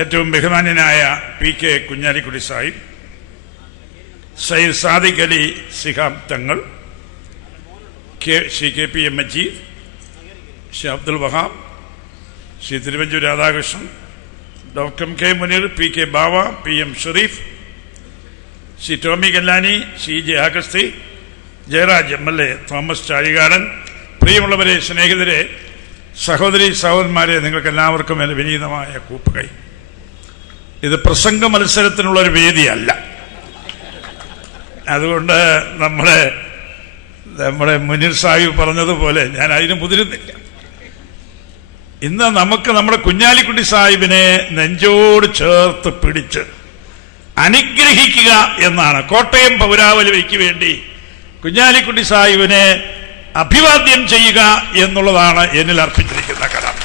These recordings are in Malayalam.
ഏറ്റവും ബഹുമാന്യനായ PK Kunhalikutty Sahib, Sayyid Sadiq Ali Shihab Thangal, Shri KP M Majeed, Shri Abdul Wahab, Shri Thiruvanchoor Radhakrishnan, doctor K Muneer, PK Bava, PM Shareef, Shri Tomy Kallani, Shri J Augusthy, Jayaraj MLA, Thomas Chazhikadan, പ്രിയമുള്ളവരെ, സ്നേഹിതരെ, സഹോദരി സഹോദരന്മാരെ, നിങ്ങൾക്കെല്ലാവർക്കും എൻ്റെ വിനീതമായ കൂപ്പുകൈ. ഇത് പ്രസംഗ മത്സരത്തിനുള്ളൊരു വേദിയല്ല. അതുകൊണ്ട് നമ്മുടെ മുനീർ സാഹിബ് പറഞ്ഞതുപോലെ ഞാൻ അതിന് മുതിരുന്നില്ല. ഇന്ന് നമുക്ക് നമ്മുടെ കുഞ്ഞാലിക്കുട്ടി സാഹിബിനെ നെഞ്ചോട് ചേർത്ത് പിടിച്ച് അനുഗ്രഹിക്കുക എന്നാണ്. കോട്ടയം പൗരാവലിക്ക് വേണ്ടി കുഞ്ഞാലിക്കുട്ടി സാഹിബിനെ അഭിവാദ്യം ചെയ്യുക എന്നുള്ളതാണ് എന്നിൽ അർപ്പിച്ചിരിക്കുന്ന കടമ.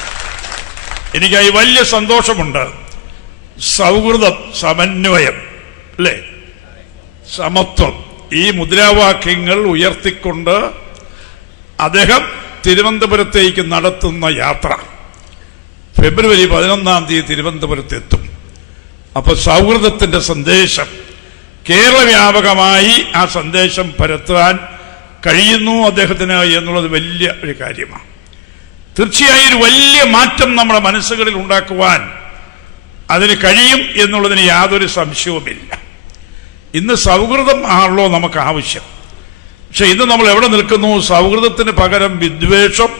എനിക്കായി വലിയ സന്തോഷമുണ്ട്. സൗഹൃദം, സമന്വയം, അല്ലേ, സമത്വം, ഈ മുദ്രാവാക്യങ്ങൾ ഉയർത്തിക്കൊണ്ട് അദ്ദേഹം തിരുവനന്തപുരത്തേക്ക് നടത്തുന്ന യാത്ര ഫെബ്രുവരി 11 തിരുവനന്തപുരത്തെത്തും. അപ്പൊ സൗഹൃദത്തിന്റെ സന്ദേശം കേരളവ്യാപകമായി ആ സന്ദേശം പരത്താൻ കഴിയുന്നു അദ്ദേഹത്തിന് എന്നുള്ളത് വലിയ ഒരു കാര്യമാണ്. തീർച്ചയായും ഒരു വലിയ മാറ്റം നമ്മുടെ മനസ്സുകളിൽ ഉണ്ടാക്കുവാൻ അതിന് കഴിയും എന്നുള്ളതിന് യാതൊരു സംശയവുമില്ല. ഇന്ന് സൗഹൃദം ആണല്ലോ നമുക്ക് ആവശ്യം. പക്ഷെ ഇന്ന് നമ്മൾ എവിടെ നിൽക്കുന്നു? സൗഹൃദത്തിന് പകരം വിദ്വേഷം,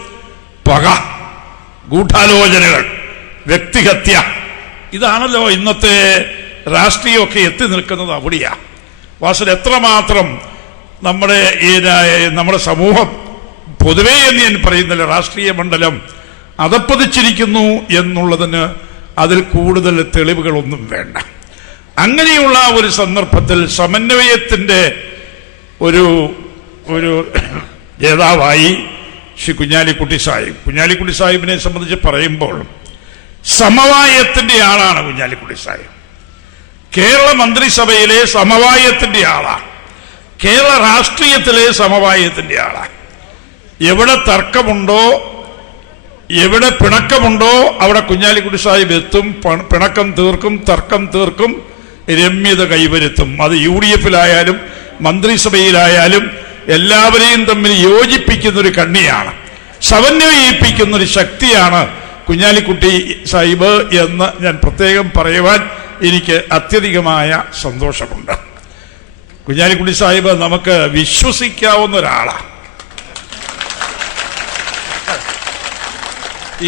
പക, ഗൂഢാലോചനകൾ, വ്യക്തിഹത്യ, ഇതാണല്ലോ ഇന്നത്തെ രാഷ്ട്രീയമൊക്കെ എത്തി നിൽക്കുന്നത്. അവിടെയാ വാസന എത്രമാത്രം നമ്മുടെ സമൂഹം പൊതുവേ എന്ന് ഞാൻ പറയുന്നില്ല, രാഷ്ട്രീയ മണ്ഡലം അധപ്പതിച്ചിരിക്കുന്നു എന്നുള്ളതിന് അതിൽ കൂടുതൽ തെളിവുകളൊന്നും വേണ്ട. അങ്ങനെയുള്ള ഒരു സന്ദർഭത്തിൽ സമന്വയത്തിന്റെ ഒരു ജേതാവായി ശ്രീ കുഞ്ഞാലിക്കുട്ടി സാഹിബിനെ സംബന്ധിച്ച് പറയുമ്പോൾ സമവായത്തിന്റെ ആളാണ് കുഞ്ഞാലിക്കുട്ടി സാഹിബ്. കേരള മന്ത്രിസഭയിലെ സമവായത്തിന്റെ ആളാണ്. കേരള രാഷ്ട്രീയത്തിലെ സമവായത്തിന്റെ ആളാണ്. എവിടെ തർക്കമുണ്ടോ, എവിടെ പിണക്കമുണ്ടോ അവിടെ കുഞ്ഞാലിക്കുട്ടി സാഹിബ് എത്തും. പിണക്കം തീർക്കും, തർക്കം തീർക്കും, രമ്യത കൈവരുത്തും. അത് UDF-ലായാലും മന്ത്രിസഭയിലായാലും എല്ലാവരെയും തമ്മിൽ യോജിപ്പിക്കുന്നൊരു കണ്ണിയാണ്, സമന്വയിപ്പിക്കുന്നൊരു ശക്തിയാണ് കുഞ്ഞാലിക്കുട്ടി സാഹിബ് എന്ന് ഞാൻ പ്രത്യേകം പറയുവാൻ എനിക്ക് അത്യധികമായ സന്തോഷമുണ്ട്. കുഞ്ഞാലിക്കുട്ടി സാഹിബ് നമുക്ക് വിശ്വസിക്കാവുന്ന ഒരാളാണ്.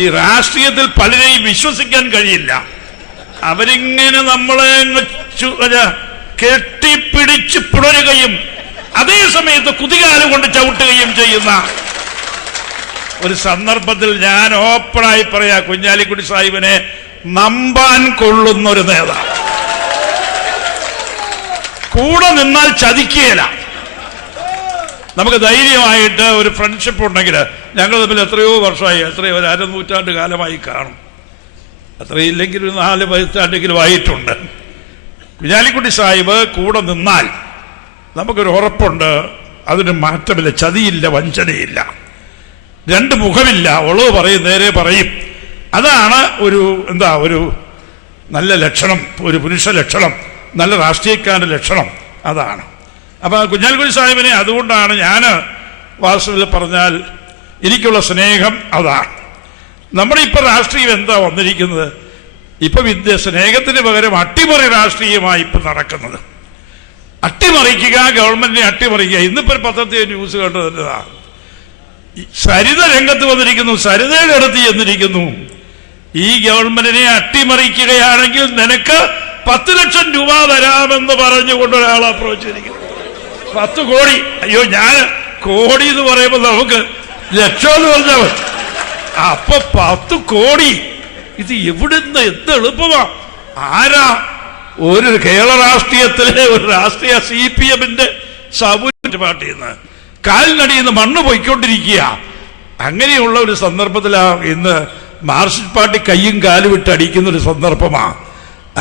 ഈ രാഷ്ട്രീയത്തിൽ പലരെയും വിശ്വസിക്കാൻ കഴിയില്ല. അവരിങ്ങനെ നമ്മളെ കെട്ടിപ്പിടിച്ച് പുണരുകയും അതേ സമയത്ത് കുതികാലം കൊണ്ട് ചവിട്ടുകയും ചെയ്യുന്ന ഒരു സന്ദർഭത്തിൽ ഞാൻ ഓപ്പണായി പറയാ, കുഞ്ഞാലിക്കുട്ടി സാഹിബിനെ നമ്പാൻ കൊള്ളുന്ന ഒരു നേതാവ്. കൂടെ നിന്നാൽ ചതിക്കുകയില്ല. നമുക്ക് ധൈര്യമായിട്ട് ഒരു ഫ്രണ്ട്ഷിപ്പ് ഉണ്ടെങ്കിൽ, ഞങ്ങൾ തമ്മിൽ എത്രയോ വർഷമായി, എത്രയോ ഒരു 1/2 നൂറ്റാണ്ട് കാലമായി കാണും, അത്രയില്ലെങ്കിൽ ഒരു 4 പതിറ്റാണ്ടെങ്കിലും ആയിട്ടുണ്ട്. കുഞ്ഞാലിക്കുട്ടി സാഹിബ് കൂടെ നിന്നാൽ നമുക്കൊരു ഉറപ്പുണ്ട്, അതിന് മാറ്റമില്ല, ചതിയില്ല, വഞ്ചനയില്ല, രണ്ട് മുഖമില്ല, ഉളവ് പറയും, നേരെ പറയും. അതാണ് ഒരു നല്ല ലക്ഷണം, ഒരു പുരുഷ ലക്ഷണം, നല്ല രാഷ്ട്രീയക്കാരന്റെ ലക്ഷണം അതാണ്. അപ്പൊ കുഞ്ഞാലിക്കുട്ടി സാഹിബിനെ അതുകൊണ്ടാണ് ഞാൻ വാസ്തവത്തിൽ പറഞ്ഞാൽ എനിക്കുള്ള സ്നേഹം അതാണ്. നമ്മുടെ ഇപ്പൊ രാഷ്ട്രീയം എന്താ വന്നിരിക്കുന്നത്? ഇപ്പൊ സ്നേഹത്തിന് പകരം അട്ടിമറി രാഷ്ട്രീയമായി ഇപ്പൊ നടക്കുന്നത്. അട്ടിമറിക്കുക, ഗവൺമെന്റിനെ അട്ടിമറിക്കുക. ഇന്നിപ്പോ പത്രത്തിൽ ന്യൂസ് കണ്ടതാ, സരിത രംഗത്ത് വന്നിരിക്കുന്നു, സരിതയുടെ അടുത്ത് ചെന്നിരിക്കുന്നു. ഈ ഗവൺമെന്റിനെ അട്ടിമറിക്കുകയാണെങ്കിൽ നിനക്ക് 10 ലക്ഷം രൂപ തരാമെന്ന് പറഞ്ഞുകൊണ്ട് ഒരാൾ അപ്രോച്ച് ചെയ്തിരിക്കുന്നു. 10 കോടി. അയ്യോ, ഞാൻ കോടി എന്ന് പറയുമ്പോൾ നമുക്ക് ലക്ഷം എന്ന് പറഞ്ഞാൽ അപ്പൊ 10 കോടി. ഇത് എവിടുന്ന് എന്ത് എളുപ്പമാ? ആരാ? ഒരു കേരള രാഷ്ട്രീയത്തിലെ ഒരു രാഷ്ട്രീയ CPM-ന്റെ സൗകര്യ പാർട്ടിയിൽ നിന്ന് കാലിനടിയിൽ നിന്ന് മണ്ണ് പോയിക്കൊണ്ടിരിക്കുക. അങ്ങനെയുള്ള ഒരു സന്ദർഭത്തിലാണ് ഇന്ന് മാർക്സിസ്റ്റ് പാർട്ടി കയ്യും കാലും വിട്ട് അടിക്കുന്ന ഒരു സന്ദർഭമാണ്.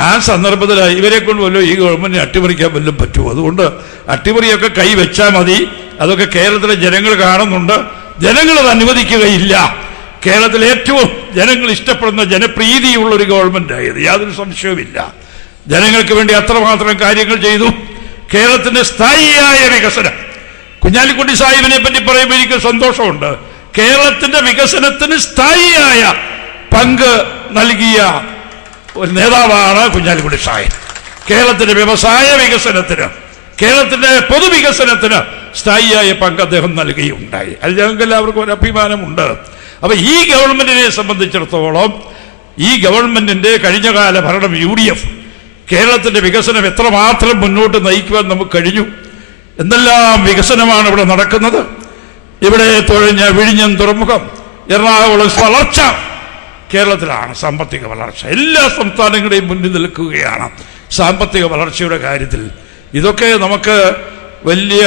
ആ സന്ദർഭത്തിൽ ഇവരെ കൊണ്ട് വല്ലതും ഈ ഗവൺമെന്റിനെ അട്ടിമറിക്കാൻ വല്ലതും പറ്റുമോ? അതുകൊണ്ട് അട്ടിമറിയൊക്കെ കൈവച്ചാൽ മതി. അതൊക്കെ കേരളത്തിലെ ജനങ്ങൾ കാണുന്നുണ്ട്. ജനങ്ങളത് അനുവദിക്കുകയില്ല കേരളത്തിൽ ഏറ്റവും ജനങ്ങൾ ഇഷ്ടപ്പെടുന്ന ജനപ്രീതിയുള്ള ഒരു ഗവൺമെന്റായത്, യാതൊരു സംശയവുമില്ല. ജനങ്ങൾക്ക് വേണ്ടി അത്രമാത്രം കാര്യങ്ങൾ ചെയ്തു. കേരളത്തിന്റെ സ്ഥായിയായ വികസനം, കുഞ്ഞാലിക്കുട്ടി സാഹിബിനെ പറ്റി പറയുമ്പോൾ എനിക്ക് സന്തോഷമുണ്ട്. കേരളത്തിന്റെ വികസനത്തിന് സ്ഥായിയായ പങ്ക് നൽകിയ ഒരു നേതാവാണ് കുഞ്ഞാലിക്കുട്ടി സാഹിബ്. കേരളത്തിന്റെ വ്യവസായ വികസനത്തിന്, കേരളത്തിന്റെ പൊതുവികസനത്തിന് സ്ഥായിയായ പങ്ക് അദ്ദേഹം നൽകുകയുണ്ടായി. അത് ഞങ്ങൾക്ക് എല്ലാവർക്കും ഒരു അഭിമാനമുണ്ട്. അപ്പൊ ഈ ഗവൺമെന്റിനെ സംബന്ധിച്ചിടത്തോളം, ഈ ഗവൺമെന്റിന്റെ കഴിഞ്ഞകാല ഭരണം UDF കേരളത്തിന്റെ വികസനം എത്രമാത്രം മുന്നോട്ട് നയിക്കുവാൻ നമുക്ക് കഴിഞ്ഞു. എന്തെല്ലാം വികസനമാണ് ഇവിടെ നടക്കുന്നത്. ഇവിടെ വിഴിഞ്ഞം തുറമുഖം, എറണാകുളം വളർച്ച, കേരളത്തിലാണ് സാമ്പത്തിക വളർച്ച. എല്ലാ സംസ്ഥാനങ്ങളുടെയും മുന്നിൽ നിൽക്കുകയാണ് സാമ്പത്തിക വളർച്ചയുടെ കാര്യത്തിൽ. ഇതൊക്കെ നമുക്ക് വലിയ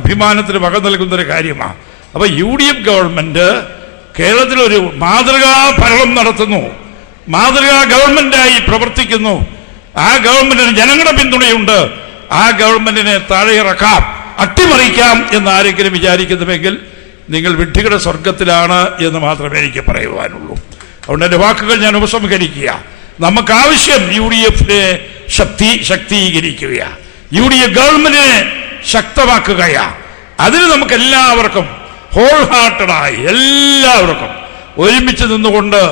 അഭിമാനത്തിന് വക നൽകുന്നൊരു കാര്യമാണ്. അപ്പൊ UDF ഗവൺമെന്റ് കേരളത്തിലൊരു മാതൃകാ ഭരണം നടത്തുന്നു, മാതൃകാ ഗവൺമെന്റായി പ്രവർത്തിക്കുന്നു. ആ ഗവൺമെന്റിന് ജനങ്ങളുടെ പിന്തുണയുണ്ട്. ആ ഗവൺമെന്റിനെ താഴെയിറക്കാം, അട്ടിമറിക്കാം എന്ന് ആരെങ്കിലും വിചാരിക്കുന്നുവെങ്കിൽ നിങ്ങൾ വിഡ്ഢികളുടെ സ്വർഗത്തിലാണ് എന്ന് മാത്രമേ എനിക്ക് പറയുവാനുള്ളൂ. അതുകൊണ്ട് എൻ്റെ വാക്കുകൾ ഞാൻ ഉപസംഹരിക്കുക. നമുക്കാവശ്യം UDFനെ ശക്തീകരിക്കുക, UDF ഗവൺമെന്റിനെ ശക്തമാക്കുകയാണ്. അതിന് നമുക്ക് എല്ലാവർക്കും ഹോൾ ഹാർട്ടഡായി എല്ലാവർക്കും ഒരുമിച്ച് നിന്നുകൊണ്ട്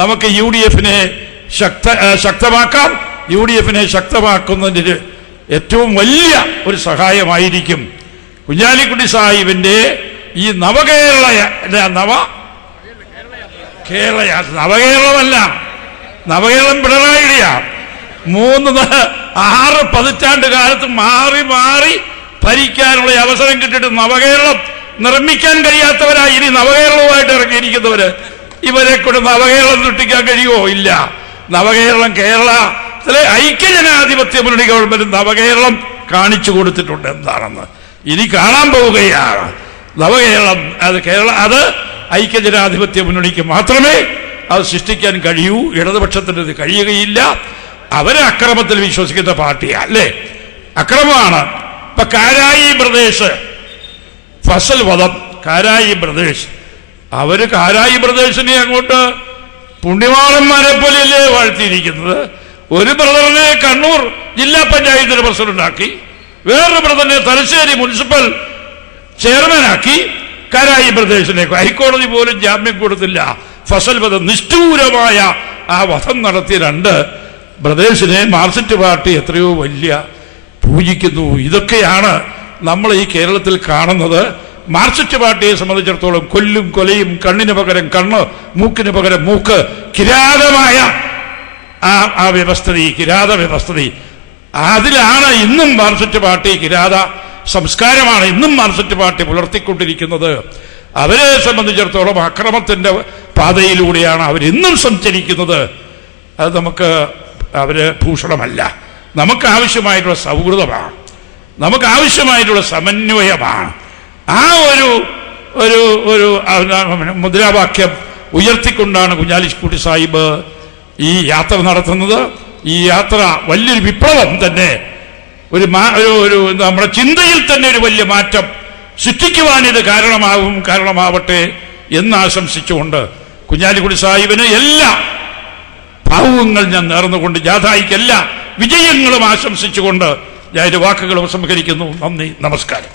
നമുക്ക് UDFനെ ശക്തമാക്കാം. UDFനെ ശക്തമാക്കുന്നതിന് ഏറ്റവും വലിയ ഒരു സഹായമായിരിക്കും കുഞ്ഞാലിക്കുട്ടി സാഹിബിന്റെ ഈ നവകേരളമല്ല, നവകേരളം പിണറായിയുടെയാണ്. 6 പതിറ്റാണ്ട് കാലത്ത് മാറി മാറി ഭരിക്കാനുള്ള അവസരം കിട്ടിയിട്ട് നവകേരളം നിർമ്മിക്കാൻ കഴിയാത്തവരായി ഇനി നവകേരളവുമായിട്ട് ഇറങ്ങിയിരിക്കുന്നവര്. ഇവരെ കൊണ്ട് നവകേരളം സൃഷ്ടിക്കാൻ കഴിയുമോ? ഇല്ല. നവകേരളം, കേരളത്തിലെ ഐക്യജനാധിപത്യ മുന്നണി ഗവൺമെന്റ് നവകേരളം കാണിച്ചു കൊടുത്തിട്ടുണ്ട് എന്താണെന്ന്. ഇനി കാണാൻ പോവുകയാണ് നവകേരളം. അത് ഐക്യജനാധിപത്യ മുന്നണിക്ക് മാത്രമേ അത് സൃഷ്ടിക്കാൻ കഴിയൂ. ഇടതുപക്ഷത്തിന് ഇത് കഴിയുകയില്ല. അവരെ അക്രമത്തിൽ വിശ്വസിക്കുന്ന പാർട്ടിയാ, അല്ലേ? അക്രമമാണ്. ഇപ്പൊ കാരായി പ്രദേശ് ഫസൽ വധം, കാരായി പ്രദേശ്, അവര് കാരായി പ്രദേശിനെ അങ്ങോട്ട് പുണ്യവാളന്മാരെ പോലെയല്ലേ വാഴ്ത്തിയിരിക്കുന്നത്. ഒരു ബ്രദറിനെ കണ്ണൂർ ജില്ലാ പഞ്ചായത്തിന് പ്രസിഡന്റാക്കി, വേറൊരു ബ്രദറിനെ തലശ്ശേരി മുനിസിപ്പൽ ചെയർമാനാക്കി. കാരായി പ്രദേശിനെ ഹൈക്കോടതി പോലും ജാമ്യം കൊടുത്തില്ല. ഫസൽ വധം, നിഷ്ഠൂരമായ ആ വധം നടത്തിയ 2 ബ്രദേഴ്സിനെ മാർക്സിസ്റ്റ് പാർട്ടി എത്രയോ വലിയ പൂജിക്കുന്നു. ഇതൊക്കെയാണ് നമ്മൾ ഈ കേരളത്തിൽ കാണുന്നത്. മാർക്സിസ്റ്റ് പാർട്ടിയെ സംബന്ധിച്ചിടത്തോളം കൊല്ലും കൊലയും, കണ്ണിന് പകരം കണ്ണ്, മൂക്കിന് പകരം മൂക്ക്, കിരാതമായ ആ വ്യവസ്ഥിതി, കിരാത വ്യവസ്ഥിതി, അതിലാണ് ഇന്നും മാർക്സിസ്റ്റ് പാർട്ടി, കിരാത സംസ്കാരമാണ് ഇന്നും മാർക്സിസ്റ്റ് പാർട്ടി പുലർത്തിക്കൊണ്ടിരിക്കുന്നത്. അവരെ സംബന്ധിച്ചിടത്തോളം അക്രമത്തിന്റെ പാതയിലൂടെയാണ് അവരിന്നും സഞ്ചരിക്കുന്നത്. അത് നമുക്ക് അവര് ഭൂഷണമല്ല. നമുക്ക് ആവശ്യമായിട്ടുള്ള സൗഹൃദമാണ്, നമുക്ക് ആവശ്യമായിട്ടുള്ള സമന്വയമാണ്. ആ ഒരു മുദ്രാവാക്യം ഉയർത്തിക്കൊണ്ടാണ് കുഞ്ഞാലിക്കുട്ടി സാഹിബ് ഈ യാത്ര നടത്തുന്നത്. ഈ യാത്ര വലിയൊരു വിപ്ലവം തന്നെ, നമ്മുടെ ചിന്തയിൽ തന്നെ ഒരു വലിയ മാറ്റം സൃഷ്ടിക്കുവാൻ ഇത് കാരണമാവട്ടെ എന്ന് ആശംസിച്ചുകൊണ്ട് കുഞ്ഞാലിക്കുട്ടി സാഹിബിന് എല്ലാ ഭാവുകങ്ങൾ ഞാൻ നേർന്നുകൊണ്ട്, ജാഥായിക്ക് എല്ലാ വിജയങ്ങളും ആശംസിച്ചുകൊണ്ട് ഞാൻ എൻ്റെ വാക്കുകൾ ഉപസംഹരിക്കുന്നു. നന്ദി, നമസ്കാരം.